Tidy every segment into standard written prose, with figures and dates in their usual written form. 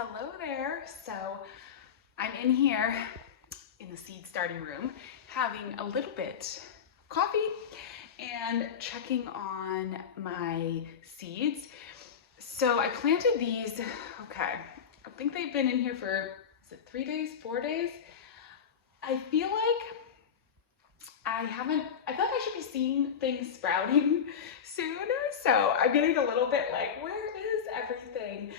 Hello there. So I'm in here in the seed starting room having a little bit of coffee and checking on my seeds. So I planted these, okay, I think they've been in here for, is it 3 days, 4 days? I feel like I feel like I should be seeing things sprouting soon. So I'm getting a little bit like, where is everything?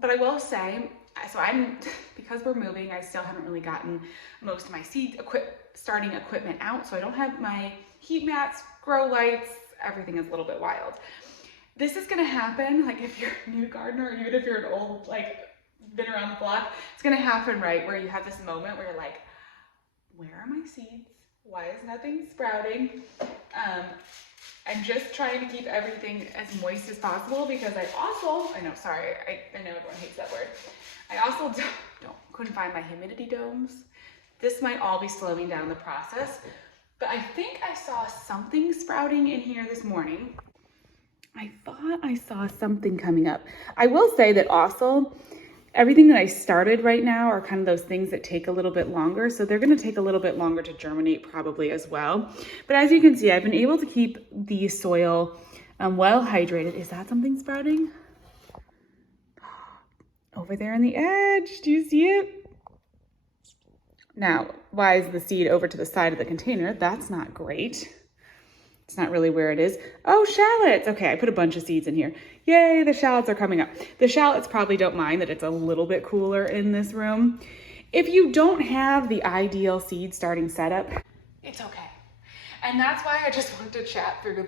But I will say, because we're moving, I still haven't really gotten most of my seed starting equipment out. So I don't have my heat mats, grow lights, everything is a little bit wild. This is gonna happen, like if you're a new gardener, or even if you're an old, like been around the block, it's gonna happen, right? Where you have this moment where you're like, where are my seeds? Why is nothing sprouting? I'm just trying to keep everything as moist as possible because I know everyone hates that word. I also couldn't find my humidity domes. This might all be slowing down the process, but I think I saw something sprouting in here this morning. I thought I saw something coming up. I will say that also, everything that I started right now are kind of those things that take a little bit longer. So they're going to take a little bit longer to germinate probably as well. But as you can see, I've been able to keep the soil well hydrated. Is that something sprouting? Over there on the edge. Do you see it? Now, why is the seed over to the side of the container? That's not great. It's not really where it is. Oh, shallots. Okay, I put a bunch of seeds in here. Yay, the shallots are coming up. The shallots probably don't mind that it's a little bit cooler in this room. If you don't have the ideal seed starting setup, it's okay. And that's why I just wanted to chat through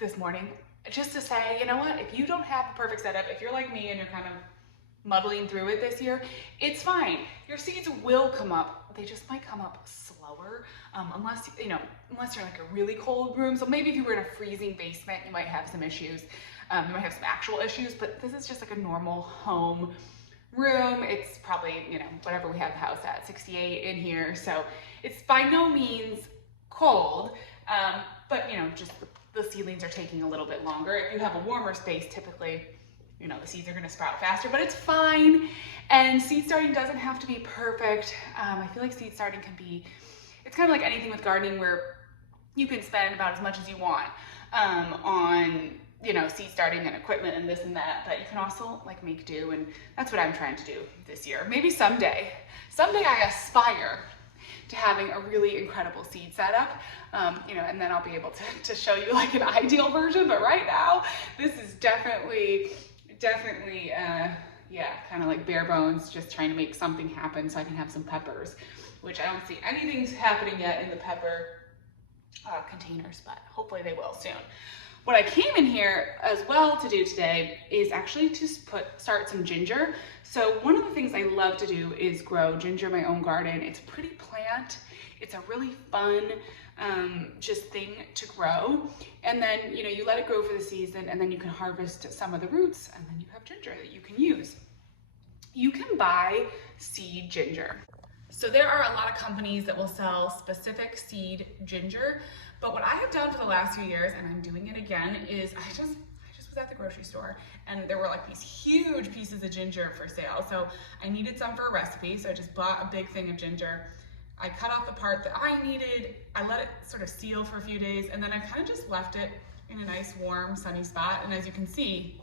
this morning, just to say, you know what, if you don't have the perfect setup, if you're like me and you're kind of muddling through it this year, it's fine. Your seeds will come up. They just might come up slower, unless you're like a really cold room. So maybe if you were in a freezing basement, you might have some issues. You might have some actual issues, but this is just like a normal home room. It's probably, whatever we have the house at, 68 in here. So it's by no means cold, but just the seedlings are taking a little bit longer. If you have a warmer space, typically, the seeds are gonna sprout faster, but it's fine. And seed starting doesn't have to be perfect. I feel like seed starting it's kind of like anything with gardening where you can spend about as much as you want on, seed starting and equipment and this and that, but you can also like make do, and that's what I'm trying to do this year. Maybe someday I aspire to having a really incredible seed setup, and then I'll be able to show you like an ideal version, but right now, this is definitely, kind of like bare bones, just trying to make something happen so I can have some peppers, which I don't see anything's happening yet in the pepper containers, but hopefully they will soon. What I came in here as well to do today is actually to start some ginger. So one of the things I love to do is grow ginger in my own garden. It's a pretty plant. It's a really fun just thing to grow. And then, you let it grow for the season, and then you can harvest some of the roots, and then you have ginger that you can use. You can buy seed ginger. So there are a lot of companies that will sell specific seed ginger, but what I have done for the last few years, and I'm doing it again, is I just was at the grocery store and there were like these huge pieces of ginger for sale. So I needed some for a recipe, so I just bought a big thing of ginger. I cut off the part that I needed, I let it sort of seal for a few days, and then I kind of just left it in a nice warm sunny spot. And as you can see,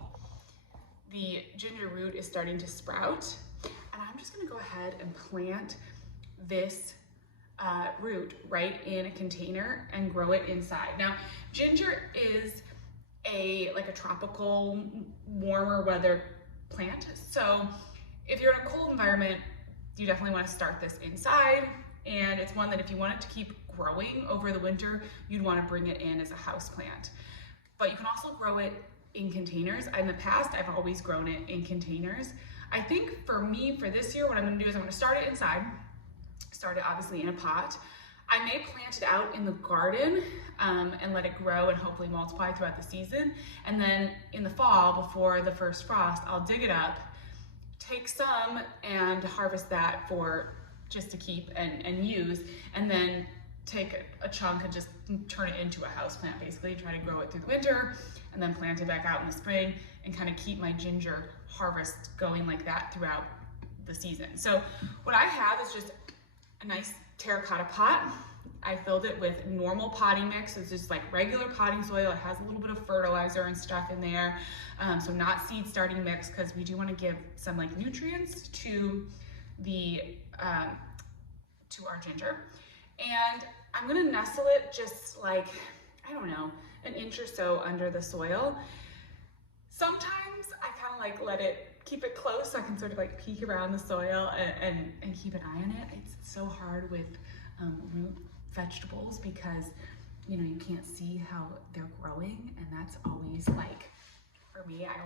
the ginger root is starting to sprout, and I'm just gonna go ahead and plant this root right in a container and grow it inside. Now, ginger is like a tropical, warmer weather plant. So if you're in a cold environment, you definitely want to start this inside. And it's one that if you want it to keep growing over the winter, you'd want to bring it in as a house plant. But you can also grow it in containers. In the past, I've always grown it in containers. I think for me, for this year, what I'm going to do is I'm going to start it inside. Start it obviously in a pot. I may plant it out in the garden and let it grow and hopefully multiply throughout the season. And then in the fall, before the first frost, I'll dig it up, take some and harvest that for just to keep and use. And then take a chunk and just turn it into a houseplant, basically try to grow it through the winter and then plant it back out in the spring and kind of keep my ginger harvest going like that throughout the season. So what I have is just a nice terracotta pot. I filled it with normal potting mix. It's just like regular potting soil. It has a little bit of fertilizer and stuff in there. So not seed starting mix, because we do want to give some like nutrients to the to our ginger. And I'm gonna nestle it just like, I don't know, an inch or so under the soil. Sometimes I kind of like let it, keep it close so I can sort of like peek around the soil and keep an eye on it. It's so hard with root vegetables because, you know, you can't see how they're growing, and that's always like, for me, I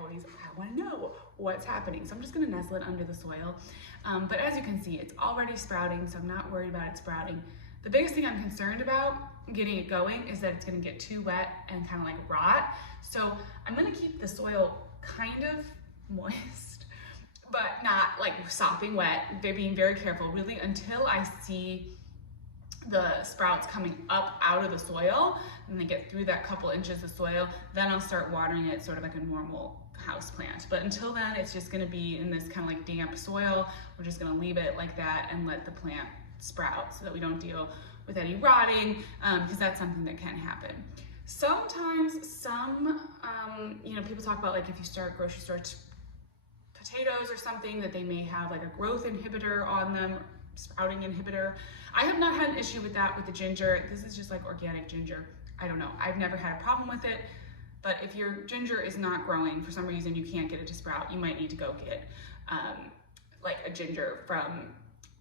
want to know what's happening. So I'm just going to nestle it under the soil. But as you can see, it's already sprouting, so I'm not worried about it sprouting. The biggest thing I'm concerned about getting it going is that it's going to get too wet and kind of like rot. So I'm going to keep the soil kind of moist, but not like sopping wet. They're being very careful really until I see the sprouts coming up out of the soil and they get through that couple inches of soil. Then I'll start watering it sort of like a normal house plant. But until then, it's just going to be in this kind of like damp soil. We're just going to leave it like that and let the plant sprout so that we don't deal with any rotting, because that's something that can happen. Sometimes you know, people talk about like if you start grocery store potatoes or something, that they may have like a growth inhibitor on them, sprouting inhibitor. I have not had an issue with that with the ginger. This is just like organic ginger. I don't know. I've never had a problem with it. But if your ginger is not growing for some reason, you can't get it to sprout, you might need to go get like a ginger from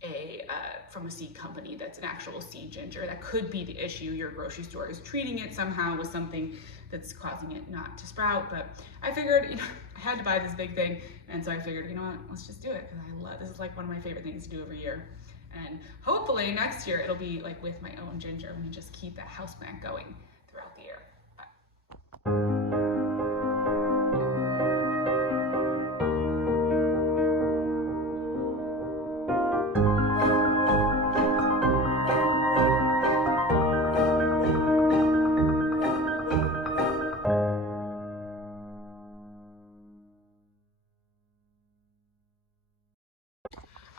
a seed company that's an actual seed ginger. That could be the issue. Your grocery store is treating it somehow with something that's causing it not to sprout. But I figured, you know, I had to buy this big thing, and so I figured, you know what, let's just do it, because this is like one of my favorite things to do every year. And hopefully next year it'll be like with my own ginger, and just keep that houseplant going throughout the year.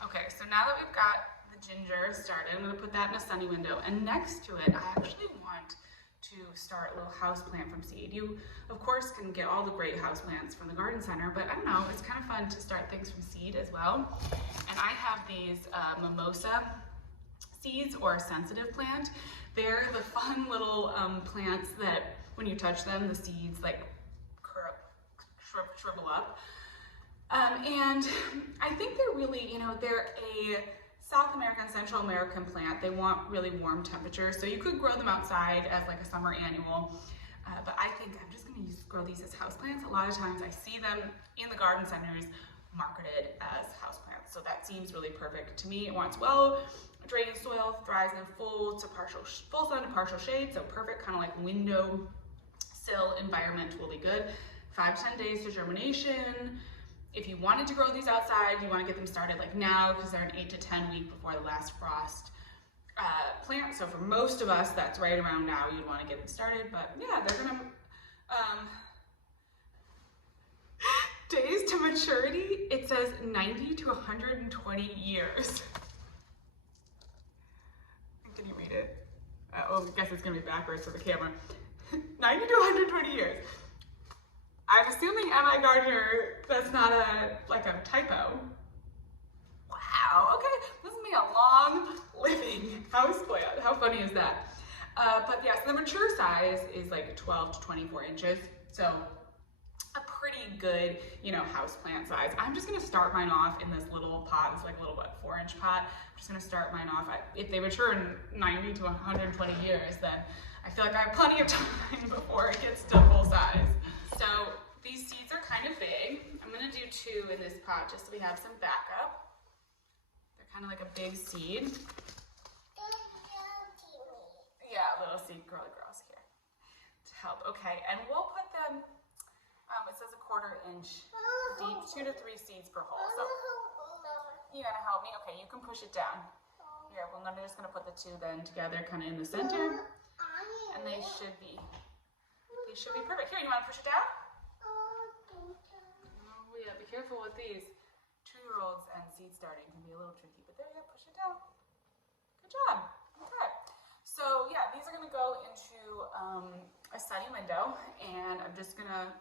Okay, so now that we've got the ginger started, I'm going to put that in a sunny window. And next to it, I actually want to start a little house plant from seed. You, of course, can get all the great house plants from the garden center, but I don't know, it's kind of fun to start things from seed as well. And I have these Mimosa seeds, or a sensitive plant. They're the fun little plants that when you touch them, the seeds like shrivel up. And I think they're really, you know, they're a South American, Central American plant. They want really warm temperatures, so you could grow them outside as like a summer annual. But I think I'm just going to grow these as houseplants. A lot of times I see them in the garden centers marketed as houseplants, so that seems really perfect to me. It wants well draining soil, thrives in full sun to partial shade, so perfect kind of like window sill environment will be good. 5 to 10 days to germination. If you wanted to grow these outside, you want to get them started like now, because they're an 8 to 10 week before the last frost plant. So for most of us, that's right around now you'd want to get them started. But yeah, they're gonna days to maturity. It says 90 to 120 years. Can you read it? Oh, I guess it's gonna be backwards for the camera. 90 to 120 years. I'm assuming MIgardener, that's not a typo. Wow, okay, this is gonna be a long living houseplant. How funny is that? But yes, the mature size is like 12 to 24 inches. So a pretty good, you know, houseplant size. I'm just gonna start mine off in this little pot. It's like a little, what, 4-inch pot. I'm just gonna start mine off. If they mature in 90 to 120 years, then I feel like I have plenty of time before it gets to full size. So these seeds are kind of big. I'm gonna do 2 in this pot just so we have some backup. They're kind of like a big seed. Yeah, little seed girly girls here to help. Okay, and we'll put them, it says 1/4 inch deep, 2 to 3 seeds per hole. So you gotta help me. Okay, you can push it down. Here, well, I'm just gonna put the two then together kind of in the center, and they should be perfect. Here, you wanna push it down? Oh yeah, be careful with these. 2-year-olds and seed starting can be a little tricky, but there you go, push it down. Good job. Okay. So yeah, these are gonna go into a sunny window, and I'm just gonna,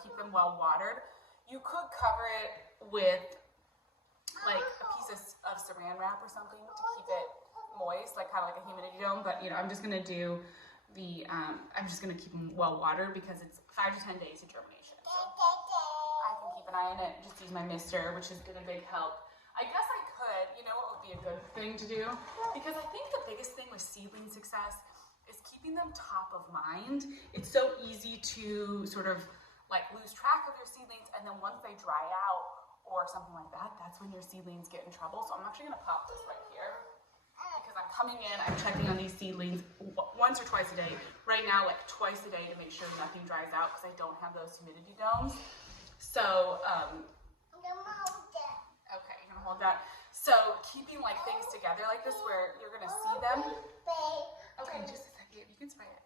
keep them well watered. You could cover it with like a piece of saran wrap or something to keep it moist, like kind of like a humidity dome. But I'm just gonna do the I'm just gonna keep them well watered because it's 5 to 10 days of germination. So I can keep an eye on it. Just use my mister, which has been a big help. I guess I could, what would be a good thing to do? Because I think the biggest thing with seedling success is keeping them top of mind. It's so easy to sort of like lose track of your seedlings, and then once they dry out or something like that, that's when your seedlings get in trouble. So I'm actually gonna pop this right here because I'm coming in, I'm checking on these seedlings once or twice a day. Right now, like twice a day to make sure nothing dries out because I don't have those humidity domes. So, okay, you're gonna hold that. So keeping like things together like this where you're gonna see them. Okay, just a second, you can spray it.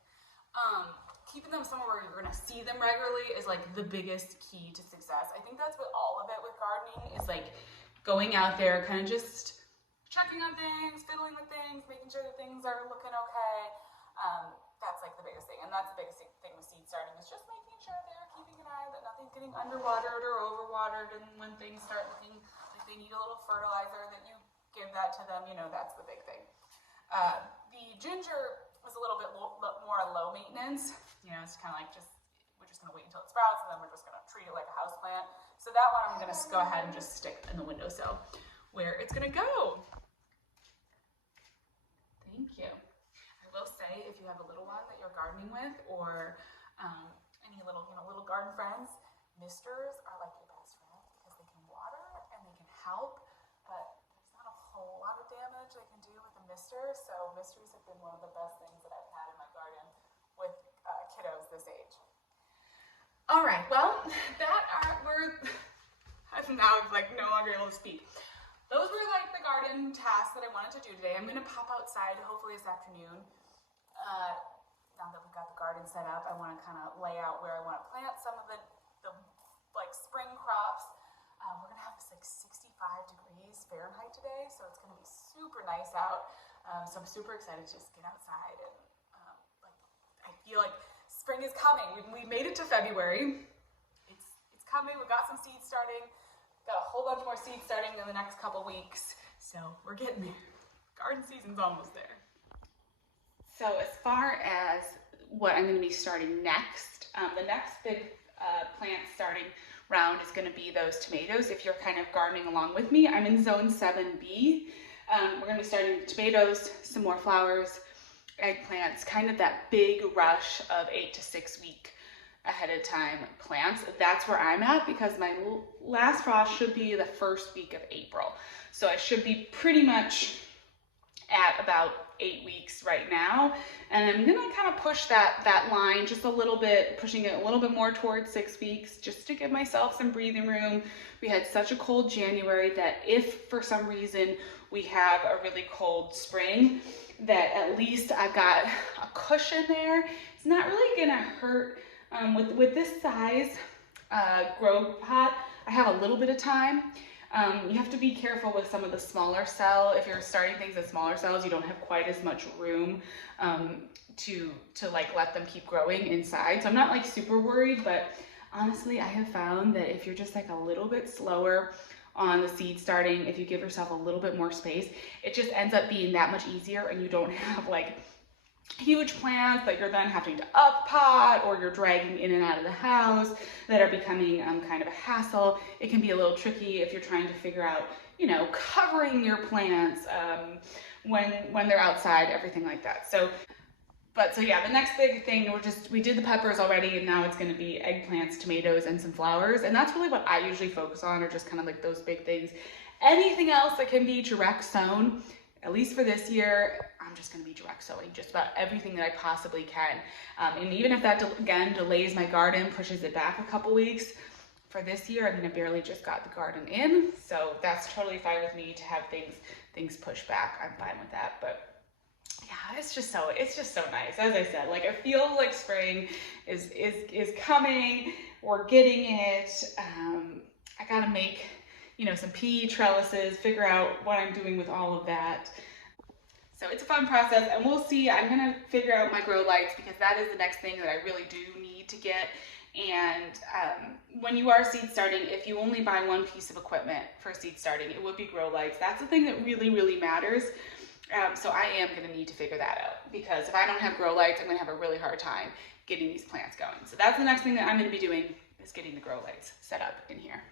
Keeping them somewhere where you're gonna see them regularly is like the biggest key to success. I think that's what all of it with gardening is, like going out there, kind of just checking on things, fiddling with things, making sure that things are looking okay. That's like the biggest thing, and that's the biggest thing with seed starting is just making sure they're keeping an eye that nothing's getting underwatered or overwatered, and when things start looking like they need a little fertilizer, that you give that to them. That's the big thing. The ginger was a little bit more low maintenance. It's kind of like we're just gonna wait until it sprouts, and then we're just gonna treat it like a house plant. So that one I'm gonna go ahead and just stick in the windowsill where it's gonna go. Thank you. I will say, if you have a little one that you're gardening with, or any little garden friends, misters are like your best friends because they can water and they can help, but there's not a whole lot of damage they can do with a mister. So misters have been one of the best things that I've had in my garden with kiddos this age. All right, well, I'm now like no longer able to speak. Those were like the garden tasks that I wanted to do today. I'm gonna pop outside hopefully this afternoon. Now that we've got the garden set up, I want to kind of lay out where I want to plant some of the like spring crops. We're gonna have this like 65 degrees Fahrenheit today, so it's gonna be super nice out. So I'm super excited to just get outside, and I feel like spring is coming. We made it to February. It's coming. We got some seeds starting. Got a whole bunch more seeds starting in the next couple weeks. So we're getting there. Garden season's almost there. So as far as what I'm going to be starting next, the next big plant starting round is going to be those tomatoes. If you're kind of gardening along with me, I'm in zone 7B. We're going to be starting tomatoes, some more flowers, eggplants, kind of that big rush of 8 to 6 week ahead of time plants. That's where I'm at because my last frost should be the first week of April. So I should be pretty much at about 8 weeks right now, and I'm gonna kind of push that line just a little bit, pushing it a little bit more towards 6 weeks, just to give myself some breathing room. We had such a cold January that if for some reason we have a really cold spring, that at least I've got a cushion there. It's not really gonna hurt. With this size grow pot, I have a little bit of time. You have to be careful with some of the smaller cell. If you're starting things in smaller cells, you don't have quite as much room to like let them keep growing inside. So I'm not like super worried, but honestly, I have found that if you're just like a little bit slower on the seed starting, if you give yourself a little bit more space, it just ends up being that much easier, and you don't have like huge plants that you're then having to up pot, or you're dragging in and out of the house that are becoming kind of a hassle. It can be a little tricky if you're trying to figure out, covering your plants when they're outside, everything like that. So yeah, the next big thing, we did the peppers already, and now it's going to be eggplants, tomatoes, and some flowers. And that's really what I usually focus on, or just kind of like those big things. Anything else that can be direct sown, at least for this year, I'm just gonna be direct sowing just about everything that I possibly can. And even if that, again, delays my garden, pushes it back a couple weeks, for this year, I mean, I barely just got the garden in, so that's totally fine with me to have things pushed back. I'm fine with that, but yeah, it's just so nice. As I said, like, I feel like spring is coming. We're getting it. I gotta make, you know, some PE trellises, figure out what I'm doing with all of that. So it's a fun process, and we'll see. I'm gonna figure out my grow lights, because that is the next thing that I really do need to get. And when you are seed starting, if you only buy one piece of equipment for seed starting, it would be grow lights. That's the thing that really, really matters. So I am going to need to figure that out, because if I don't have grow lights, I'm going to have a really hard time getting these plants going. So that's the next thing that I'm going to be doing, is getting the grow lights set up in here.